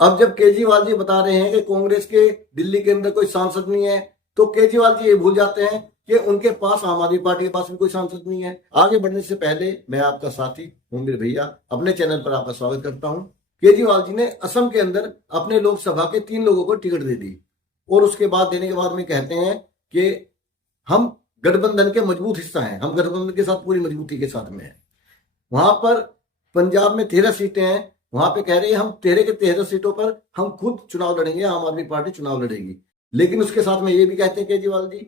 अब जब केजरीवाल जी बता रहे हैं कि कांग्रेस के दिल्ली के अंदर कोई सांसद नहीं है, तो केजरीवाल जी ये भूल जाते हैं कि उनके पास आम आदमी पार्टी के पास भी कोई सांसद नहीं है। आगे बढ़ने से पहले मैं आपका साथी मुंबिर भैया अपने चैनल पर आपका स्वागत करता हूं। केजरीवाल जी ने असम के अंदर अपने लोकसभा के 3 लोगों को टिकट दे दी और उसके बाद देने के बाद में कहते हैं कि हम गठबंधन के मजबूत हिस्सा हैं, हम गठबंधन के साथ पूरी मजबूती के साथ में हैं। वहां पर पंजाब में 13 सीटें हैं, वहां पे कह रहे हैं हम 13 के 13 सीटों पर हम खुद चुनाव लड़ेंगे, आम आदमी पार्टी चुनाव लड़ेगी। लेकिन उसके साथ में ये भी कहते हैं केजरीवाल जी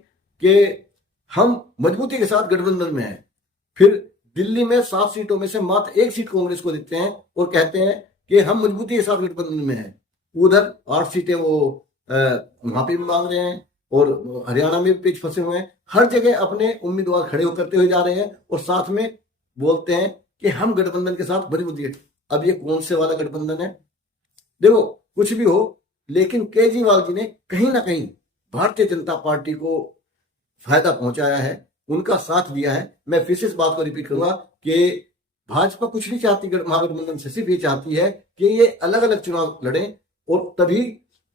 कि हम मजबूती के साथ गठबंधन में हैं। फिर दिल्ली में 7 सीटों में से मात्र 1 सीट कांग्रेस को देते हैं और कहते हैं कि हम मजबूती के साथ गठबंधन में हैं। उधर 8 सीटें वो वहां पे भी मांग रहे हैं और हरियाणा में भी पेच फंसे हुए हैं। हर जगह अपने उम्मीदवार खड़े करते हुए जा रहे हैं और साथ में बोलते हैं कि हम गठबंधन के साथ मजबूती है। अब ये कौन से वाला गठबंधन है? देखो, कुछ भी हो, लेकिन केजरीवाल जी ने कहीं ना कहीं भारतीय जनता पार्टी को फायदा पहुंचाया है, उनका साथ दिया है। मैं फिर से इस बात को रिपीट करूंगा कि भाजपा कुछ नहीं चाहती महागठबंधन से, सिर्फ ये चाहती है कि ये अलग अलग चुनाव लड़ें और तभी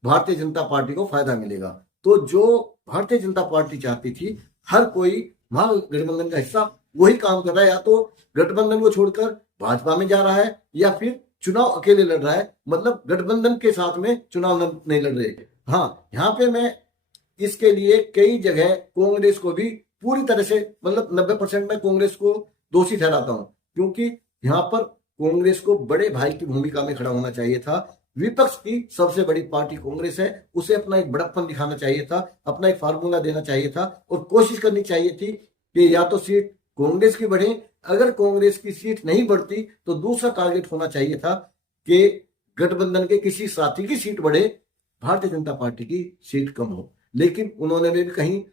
भारतीय जनता पार्टी को फायदा मिलेगा। तो जो भारतीय जनता पार्टी चाहती थी, हर कोई महागठबंधन का हिस्सा वही काम कर रहा है, या तो गठबंधन को छोड़कर भाजपा में जा रहा है या फिर चुनाव अकेले लड़ रहा है, मतलब गठबंधन के साथ में चुनाव नहीं लड़ रहे। हाँ, यहाँ पे मैं इसके लिए कई जगह कांग्रेस को भी पूरी तरह से, मतलब 90% में कांग्रेस को दोषी ठहराता हूं, क्योंकि यहाँ पर कांग्रेस को बड़े भाई की भूमिका में खड़ा होना चाहिए था। विपक्ष की सबसे बड़ी पार्टी कांग्रेस है, उसे अपना एक बड़प्पन दिखाना चाहिए था, अपना एक फार्मूला देना चाहिए था और कोशिश करनी चाहिए थी कि या तो सीट कांग्रेस की बढ़े, अगर कांग्रेस की सीट नहीं बढ़ती तो दूसरा टारगेट होना चाहिए था कि गठबंधन के किसी साथी की सीट बढ़े, भारतीय जनता पार्टी की सीट कम हो। लेकिन उन्होंने भी कहीं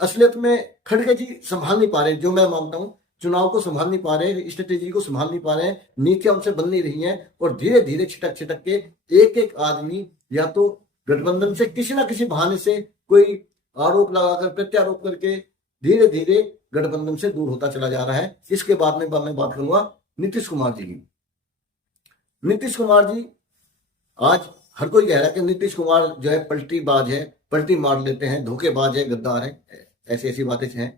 असलियत में खड़गे जी संभाल नहीं पा रहे, जो मैं मानता हूं चुनाव को संभाल नहीं पा रहे, स्ट्रेटेजी को संभाल नहीं पा रहे हैं, नीतियां उनसे बन नहीं रही हैं और धीरे धीरे छिटक छिटक के एक एक आदमी या तो गठबंधन से किसी ना किसी बहाने से कोई आरोप लगाकर, प्रत्यारोप करके धीरे धीरे गठबंधन से दूर होता चला जा रहा है। इसके बाद में मैं बात करूंगा नीतीश कुमार जी की। नीतीश कुमार जी, आज हर कोई कह रहा है कि नीतीश कुमार जो है पलटीबाज है, पलटी मार लेते हैं, धोखेबाज है, गद्दार है, ऐसी ऐसी बातें हैं।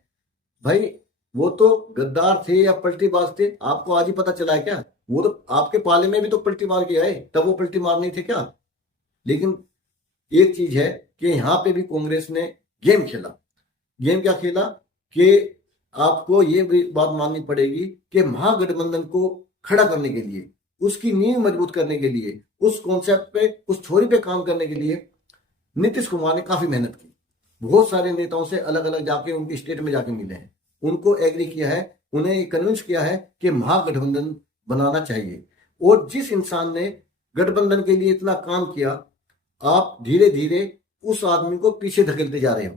भाई, वो तो गद्दार थे या पलटीबाज थे, आपको आज ही पता चला है क्या? वो तो आपके पाले में भी तो पलटी मार के आए, तब वो पलटी मार नहीं थे क्या? लेकिन एक चीज है कि यहाँ पे भी कांग्रेस ने गेम खेला। गेम क्या खेला कि आपको ये भी बात माननी पड़ेगी कि महागठबंधन को खड़ा करने के लिए, उसकी नींव मजबूत करने के लिए, उस कॉन्सेप्ट पे, उस थ्योरी पे काम करने के लिए नीतीश कुमार ने काफी मेहनत की। बहुत सारे नेताओं से अलग अलग जाके उनकी स्टेट में जाके मिले हैं, उनको एग्री किया है, उन्हें कन्विंस किया है कि महागठबंधन बनाना चाहिए। और जिस इंसान ने गठबंधन के लिए इतना काम किया, आप धीरे धीरे उस आदमी को पीछे धकेलते जा रहे हो।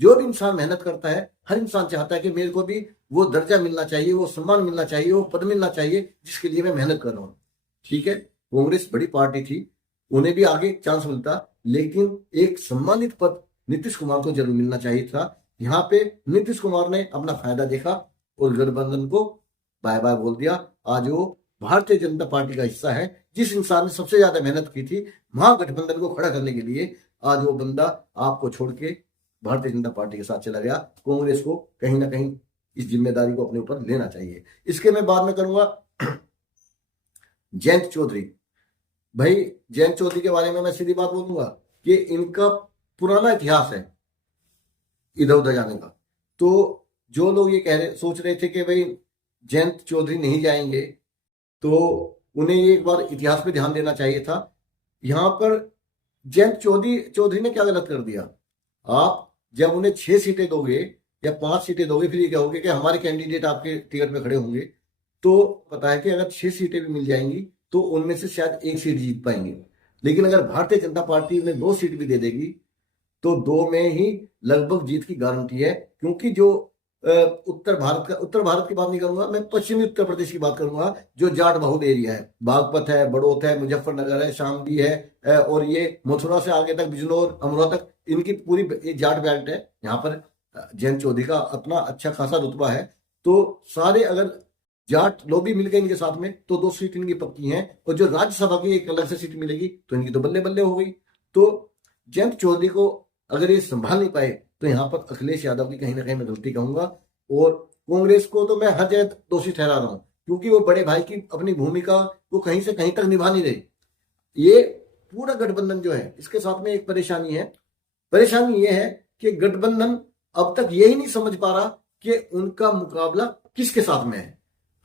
जो भी इंसान मेहनत करता है, हर इंसान चाहता है कि मेरे को भी वो दर्जा मिलना चाहिए, वो सम्मान मिलना चाहिए, वो पद मिलना चाहिए जिसके लिए मैं मेहनत कर रहा हूँ। ठीक है, कांग्रेस बड़ी पार्टी थी, उन्हें भी आगे चांस मिलता, लेकिन एक सम्मानित पद नीतीश कुमार को जरूर मिलना चाहिए था। यहाँ पे नीतीश कुमार ने अपना फायदा देखा और गठबंधन को बाय बाय बोल दिया। आज वो भारतीय जनता पार्टी का हिस्सा है। जिस इंसान ने सबसे ज्यादा मेहनत की थी महागठबंधन को खड़ा करने के लिए, आज वो बंदा आपको छोड़ के भारतीय जनता पार्टी के साथ चला गया। कांग्रेस को कहीं ना कहीं इस जिम्मेदारी को अपने ऊपर लेना चाहिए। इसके मैं बाद में करूंगा जयंत चौधरी। भाई, जयंत चौधरी के बारे में मैं सीधी बात बोलूंगा कि इनका पुराना इतिहास है इधर उधर जाने का। तो जो लोग ये सोच रहे थे कि भाई जयंत चौधरी नहीं जाएंगे, तो उन्हें एक बार इतिहास पे ध्यान देना चाहिए था। यहां पर जयंत चौधरी ने क्या गलत कर दिया? आप जब उन्हें 6 सीटें दोगे या 5 सीटें दोगे, फिर ये कहोगे कि हमारे कैंडिडेट आपके टिकट पे खड़े होंगे, तो पता है कि अगर 6 सीटें भी मिल जाएंगी तो उनमें से शायद 1 सीट जीत पाएंगे। लेकिन अगर भारतीय जनता पार्टी उन्हें 2 सीट भी दे देगी तो 2 में ही लगभग जीत की गारंटी है। क्योंकि जो उत्तर भारत की बात नहीं करूंगा, मैं पश्चिमी उत्तर प्रदेश की बात करूंगा, जो जाट बहुल एरिया है, बागपत है, बड़ौत है, मुजफ्फरनगर है, शामली है, और ये मथुरा से आगे तक बिजनौर, अमरोहा तक, इनकी पूरी जाट बेल्ट है। यहाँ पर जयंत चौधरी का अपना अच्छा खासा रुतबा है। तो सारे अगर जाट लॉबी मिल गई इनके साथ में तो 2 सीट इनकी पक्की हैं, और जो राज्यसभा की एक अलग से सीट मिलेगी तो इनकी तो बल्ले बल्ले हो गई। तो जयंत चौधरी को अगर ये संभाल नहीं पाए तो यहाँ पर अखिलेश यादव की कहीं ना कहीं मैं गलती कहूंगा, और कांग्रेस को तो मैं हर जगह दोषी ठहरा रहा हूं, क्योंकि वो बड़े भाई की अपनी भूमिका को कहीं से कहीं तक निभा नहीं रहे। ये पूरा गठबंधन जो है इसके साथ में एक परेशानी है। परेशानी ये है कि गठबंधन अब तक यही नहीं समझ पा रहा कि उनका मुकाबला किसके साथ में है।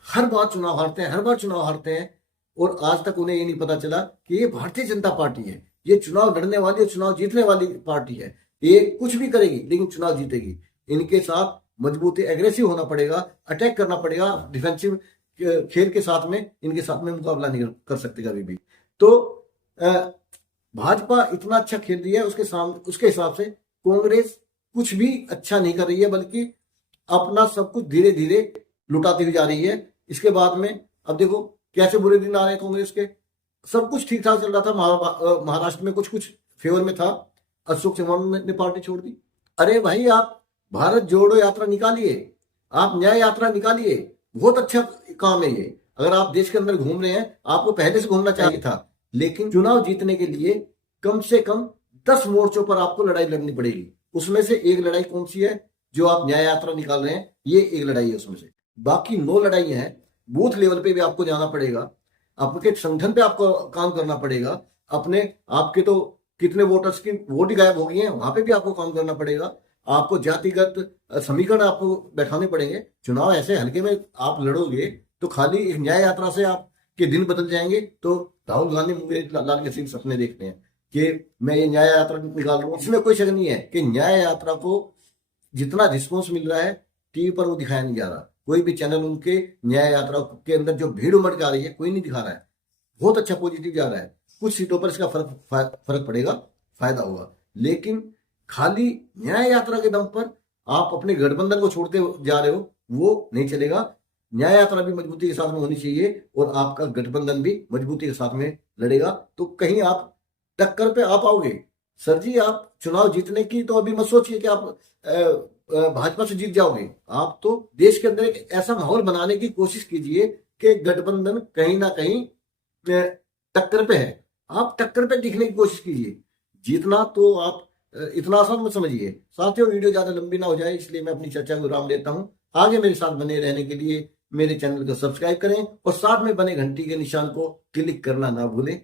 हर बार चुनाव हारते हैं, हर बार चुनाव हारते हैं, और आज तक उन्हें ये नहीं पता चला कि ये भारतीय जनता पार्टी है, ये चुनाव लड़ने वाली और चुनाव जीतने वाली पार्टी है। ये कुछ भी करेगी लेकिन चुनाव जीतेगी। इनके साथ मजबूती, एग्रेसिव होना पड़ेगा, अटैक करना पड़ेगा, डिफेंसिव खेल के साथ में इनके साथ में मुकाबला नहीं कर सकते कभी भी। तो भाजपा इतना अच्छा खेल रही है, उसके हिसाब से कांग्रेस कुछ भी अच्छा नहीं कर रही है, बल्कि अपना सब कुछ धीरे धीरे लुटाती हुई जा रही है। इसके बाद में अब देखो कैसे बुरे दिन आ रहे हैं कांग्रेस के। सब कुछ ठीक ठाक चल रहा था, महाराष्ट्र में कुछ कुछ फेवर में था, अशोक चव्हाण ने पार्टी छोड़ दी। अरे भाई, आप भारत जोड़ो यात्रा निकालिए, आप न्याय यात्रा निकालिए, बहुत अच्छा काम है ये। अगर आप देश के अंदर घूम रहे हैं, आपको पहले से घूमना चाहिए था, लेकिन चुनाव जीतने के लिए कम से कम 10 मोर्चों पर आपको लड़ाई लड़नी पड़ेगी। उसमें से एक लड़ाई कौन सी है? जो आप न्याय यात्रा निकाल रहे हैं, ये एक लड़ाई है उसमें से। बाकी 9 लड़ाइयां हैं। बूथ लेवल पे भी आपको जाना पड़ेगा, आपके संगठन पे आपको काम करना पड़ेगा, अपने आपके तो कितने वोटर्स की वोट ही गायब हो गई हैं, वहां पे भी आपको काम करना पड़ेगा। आपको जातिगत समीकरण आपको बैठाने पड़ेंगे। चुनाव ऐसे हल्के में आप लड़ोगे तो खाली एक न्याय यात्रा से आपके दिन बदल जाएंगे। तो राहुल गांधी मुझे लाल के सिंह सपने देखते हैं कि मैं ये न्याय यात्रा निकाल रहा हूँ। इसमें कोई शक नहीं है कि न्याय यात्रा को जितना रिस्पॉन्स मिल रहा है टीवी पर वो दिखाया नहीं जा रहा। कोई भी चैनल उनके न्याय यात्रा के अंदर जो भीड़ उमड़ के आ रही है, कोई नहीं दिखा रहा है। बहुत अच्छा पॉजिटिव जा रहा है। कुछ सीटों पर इसका फर्क पड़ेगा, फायदा होगा, लेकिन खाली न्याय यात्रा के दम पर आप अपने गठबंधन को छोड़ते जा रहे हो, वो नहीं चलेगा। न्याय यात्रा भी मजबूती के साथ में होनी चाहिए, और आपका गठबंधन भी मजबूती के साथ में लड़ेगा, तो कहीं आप टक्कर पे आ पाओगे। सर जी, आप चुनाव जीतने की तो अभी मत सोचिए कि आप भाजपा से जीत जाओगे। आप तो देश के अंदर एक ऐसा माहौल बनाने की कोशिश कीजिए कि गठबंधन कहीं ना कहीं टक्कर पे है। आप टक्कर पे दिखने की कोशिश कीजिए। जीतना तो आप इतना आसान मत समझिए। साथियों, वीडियो ज्यादा लंबी ना हो जाए, इसलिए मैं अपनी चर्चा को विराम देता हूं। आगे मेरे साथ बने रहने के लिए मेरे चैनल को सब्सक्राइब करें, और साथ में बने घंटी के निशान को क्लिक करना ना भूलें।